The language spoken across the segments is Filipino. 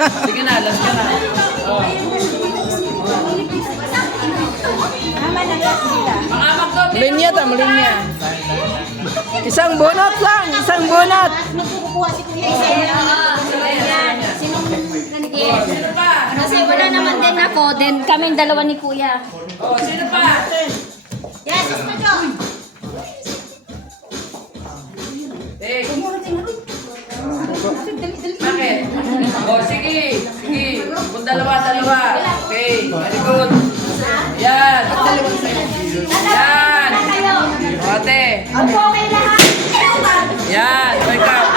Sige na, last ka na. Oh. Linya ta, malinya. Isang bunot lang, isang bunot. Nagkukuha si Kuya isa. Sino pa? Kasi wala naman din ako, then kaming dalawa ni Kuya. Oh, sino pa? Yes, Sister Jo. Eh. Bakit? Oh, sige. Sige. Kung dalawa. Okay. Very good. Yan. Yan. Ate. Opo, kayo lahat. Yan. Welcome.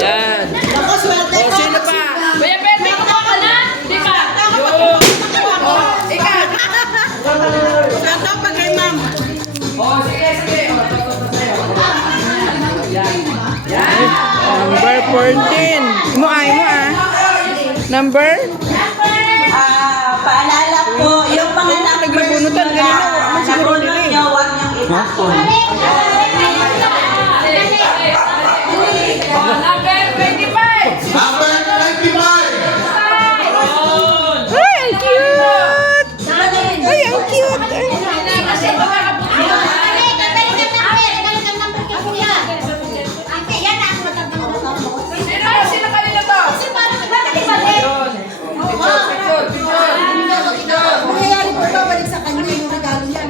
Yan. Oh, sino pa? Kuya Ben, may kuha ka na? Hindi pa. Yung. Oh, ikaw. Oh, sige. Oh, ito sa'yo. Yan. Yan. Number 14. Mo ay. Number? Paalala po, yung mga Naglabunutan ganito. Ano siguro nila eh. huwag niyong itapon. Number 25. Number 25! Ay, ang cute! Ay, ang cute! Sino kanina to? Mangyayari po babalik sa kanya yung regalo niya.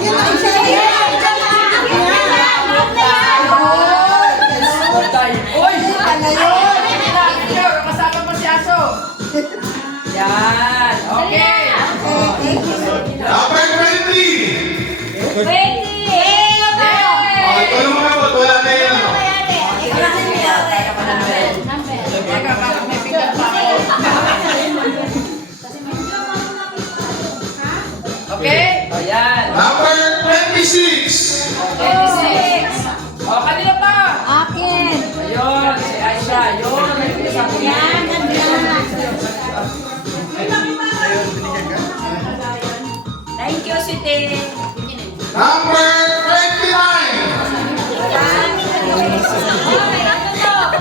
Yun ang siya. Uy! Kasama mo si Aso. Yan. Okay. Number 20! Ito yung mga bot, wala na yan. Teka, bakit may bigat pa ako? Okay? O, yan. Number 26! 26. O, kanina pa. Akin. Ayun, si Aisha. Yun. Yan, Thank you, Siti. Number 29!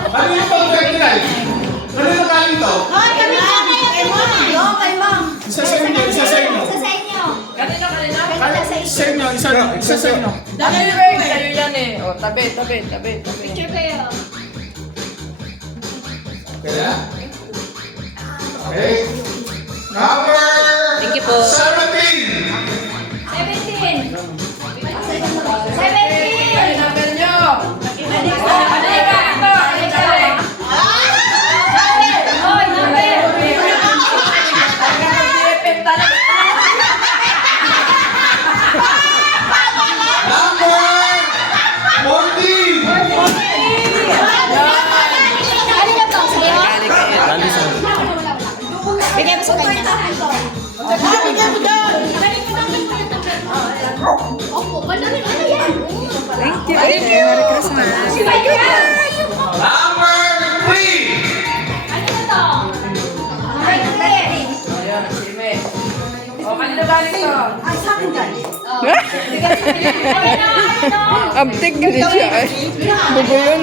Ano yung pang 29? Ano yung kaling to? Isa sa inyo. Kanina. Sa inyo, isa sa inyo. Dahil kayo yan eh. O, tabi. Picture kayo. Okay na? Okay. Number Thank you po. 17! 17. Kayo number nyo. O, halika. Ito. Halika. Hoy, number. Mag-DFM talaga. Number 14! Kanina to, sige. Bigay mo sa kanya. Opo, madami ano yan? Thank you. Merry Christmas. Number 3! Kanina to? Ayan, si Me. O, kanina galing to. Abtik ganit siya ay. Bugo yun.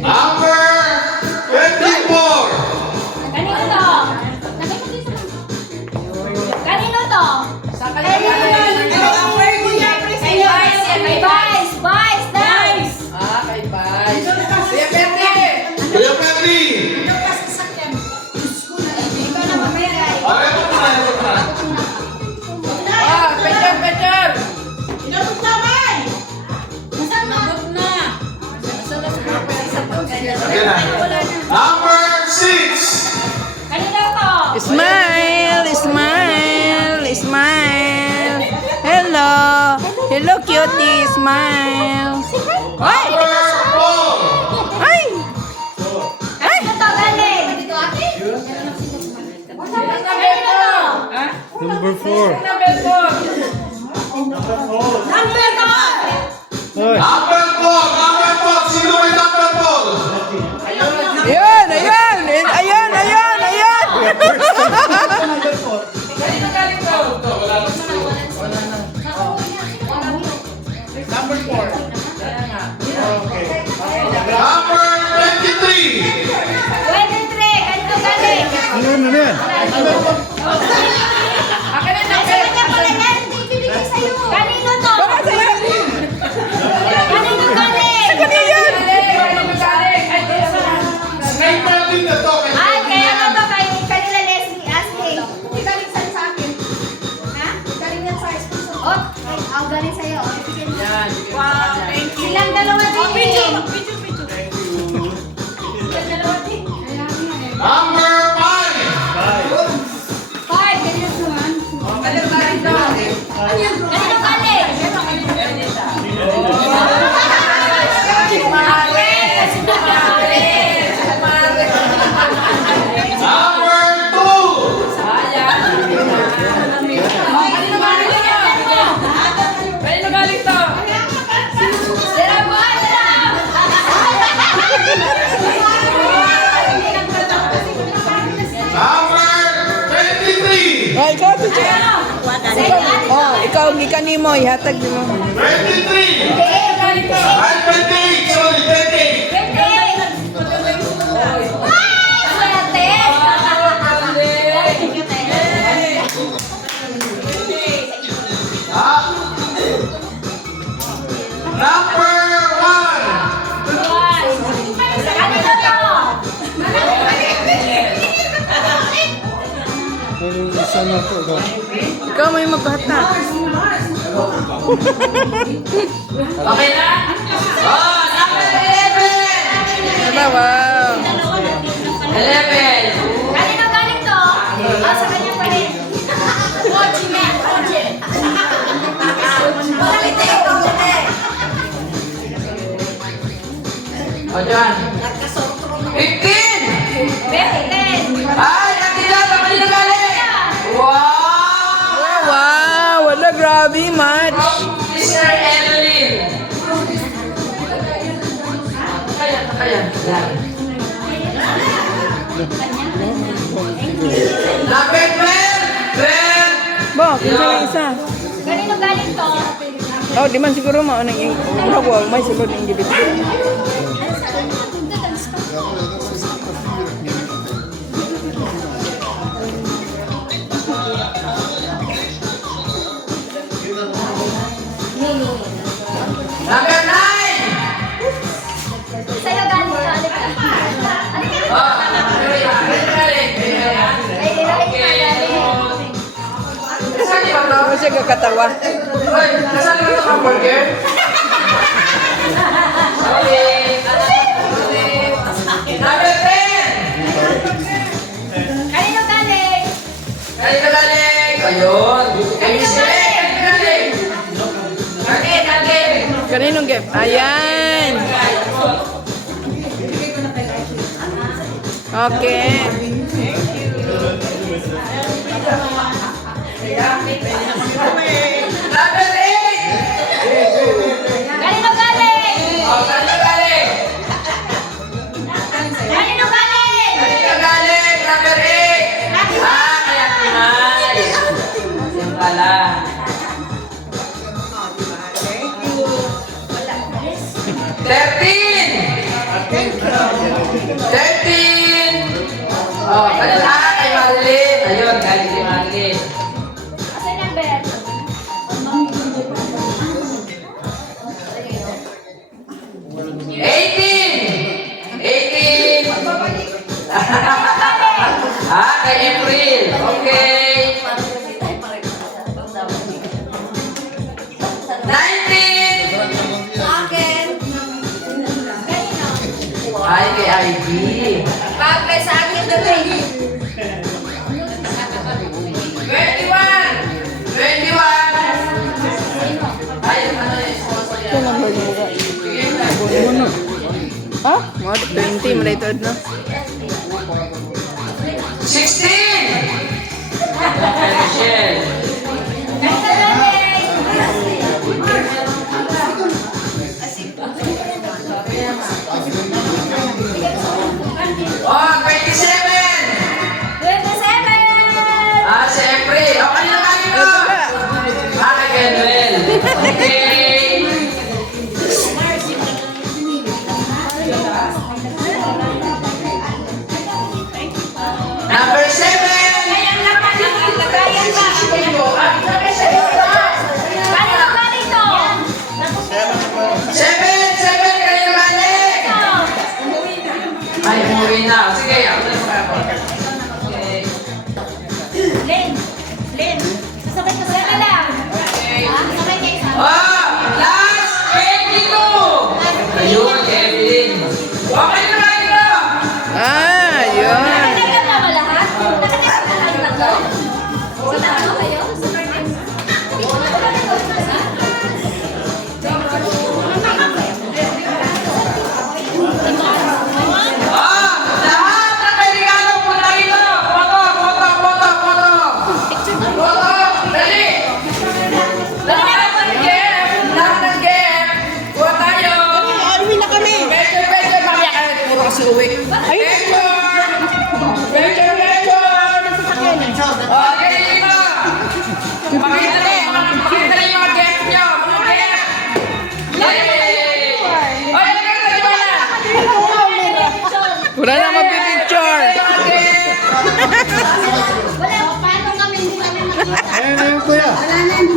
Number 24! Kanino to? Kanino to? Sa kanina galing. Kay Vice! Vice! Vice! Ah, kay Vice. Kuya Perte. Kuya Pedri! Okay, ito na. Ah, picture. Okay na. Number 6! Kanino to? Smile. Hello, cutie. Smile. Ay! Number 4! Ay! Kanino to galing? Kanino to? Number 4. Number 4. Number to? Number 4! Sino may number 4? Ayan! Kanina galing to. Akin na Ay, sa kanya pala yan. Hindi ibibigay sa'yo. Kanino to? Baka sa'yo. Kanino galing? Sa kanya yan. Ngayon pa din na to. Ay, kaya ano to kay kanila Leslie Ashley. Galing sa'yo sa akin. Ha? Galing yan sa sponsor. Oh, ay, galing sa'yo. Oh, bigyan mo. Wow, thank you. Silang dalawa din. Number 5. Five. Kanino naman? Kanino galing? Number 2. Kanino galing to? Sarap mo, sarap! Number 23. Oh, ikaw, si Jen. Oh, ikaw, gikan ni mo. Ihatag ni mo. 23. Hindi. Ay, 28. Sorry, 28. Ah. Number 1. Pero isa na po. Ikaw may magkahata. Okay na? Oh, number 11! Diba, wow. 11! Kanino galing to? Ah, sa kanya pa rin. Mochi na. Mochi. O, John. 15! Ay, nakilala! Kanino galing? Wow! Oh, wow. Wala, grabe, match. Mr. Evelyn! Kaya. Yan. Number 12! Bo, kinsa na isa. Kanino galing to? Oh, di man siguro mo. Ano yung mura ko, may siguro ng individual. Number 9! Sa'yo galing to. Alika. Oh, kanino galing? Ay, dirahin ka galing. Saan ba to? Ano siya kakatawa? Uy, nasaan ka ito hamburger? Sorry. Number 10! Kanino galing? Kanino galing? Ayun. Kanino galing? Kanino galing? Galing. Kaninong game? Ayan. Okay. Number 8! Kanino galing? Oh, kanino galing? Kanino galing? Kanino galing? Number 8! Kaya kinay. Yan pala. Thirteen! 13! Oh, kanina kay Marilyn. Ayun, galing kay Marilyn. Asan yung bed? 18! Kay April. Okay. 19! Akin. Ay, kay ID. Bagay sa akin doon. 21! 21! Ay, ano yung sponsor Ito yan? lang ba yung mukha? Ha? Mga 20, malaitod na. 16! Michelle. Kanino galing? Oh, 27! 27! Si April. Oh, kanina kayo ito? Kay Kenwell. Okay. Number 7!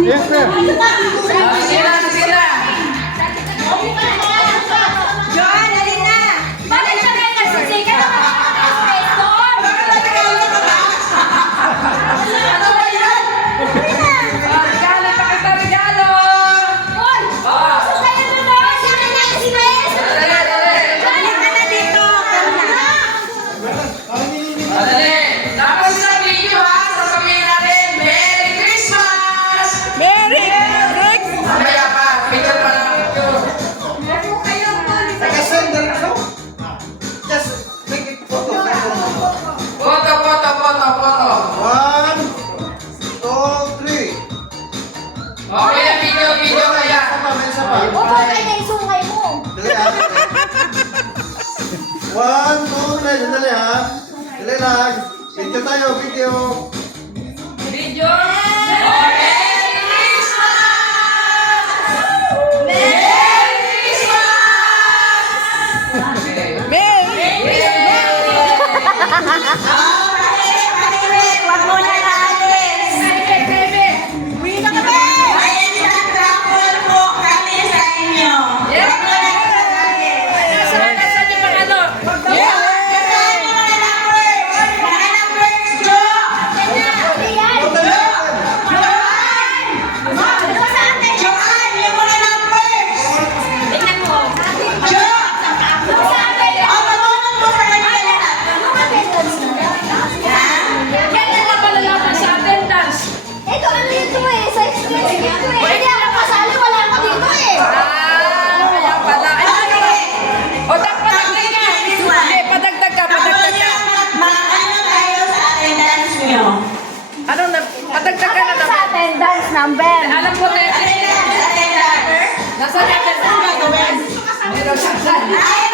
Yes, sir. Sige na, sige na. Joan, alin na! Bakit siya kayo nagsisika? Regalo pa kita, regalo. Hoy! Gusto kayo naman! Saka na yung stress! Dali, dali. Alin ka na dito! Dali. Tapos sa video ha, sasabihin natin, Merry Christmas! Merry Christmas! Mamaya pa, picture pa lang. Taga-sender ka. Just make it photo. Photo, photo, photo, photo. 1, 2, 3. Okay, video, video kaya. May isa pa. Opo, kayo na yung sungay mo. Dali ha. 1, 2, 3. Dali ha. Dali lang. Video tayo, video. Video. Merry Christmas! Huwag mo na naalis! Uwi na kami! May isang raffle po kami sa inyo. Yes. Huwag mo na naalis! Nasaan yung mga ano? Kasama mo na number! Mga number, Jo! Ayan! Joan! Ano sa atin? Joan, yung mga number! Tingnan mo. Jo! Sa atin! Oh, matulog mo sa kanila. Yan ang napalalaman sa attendance. Ito ano dito eh, sa stress dito eh. Hindi ako kasali, wala ako dito eh. Kaya pala. O, padagdag ka. Okay, padagdag ka, padagdag ka. Ano tayo sa attendance nyo? Anong padagdag ka na Sa naman? attendance number. Alam ko na yun. Attendance number? Nasaan yung attendance? Meron siya. Ayaw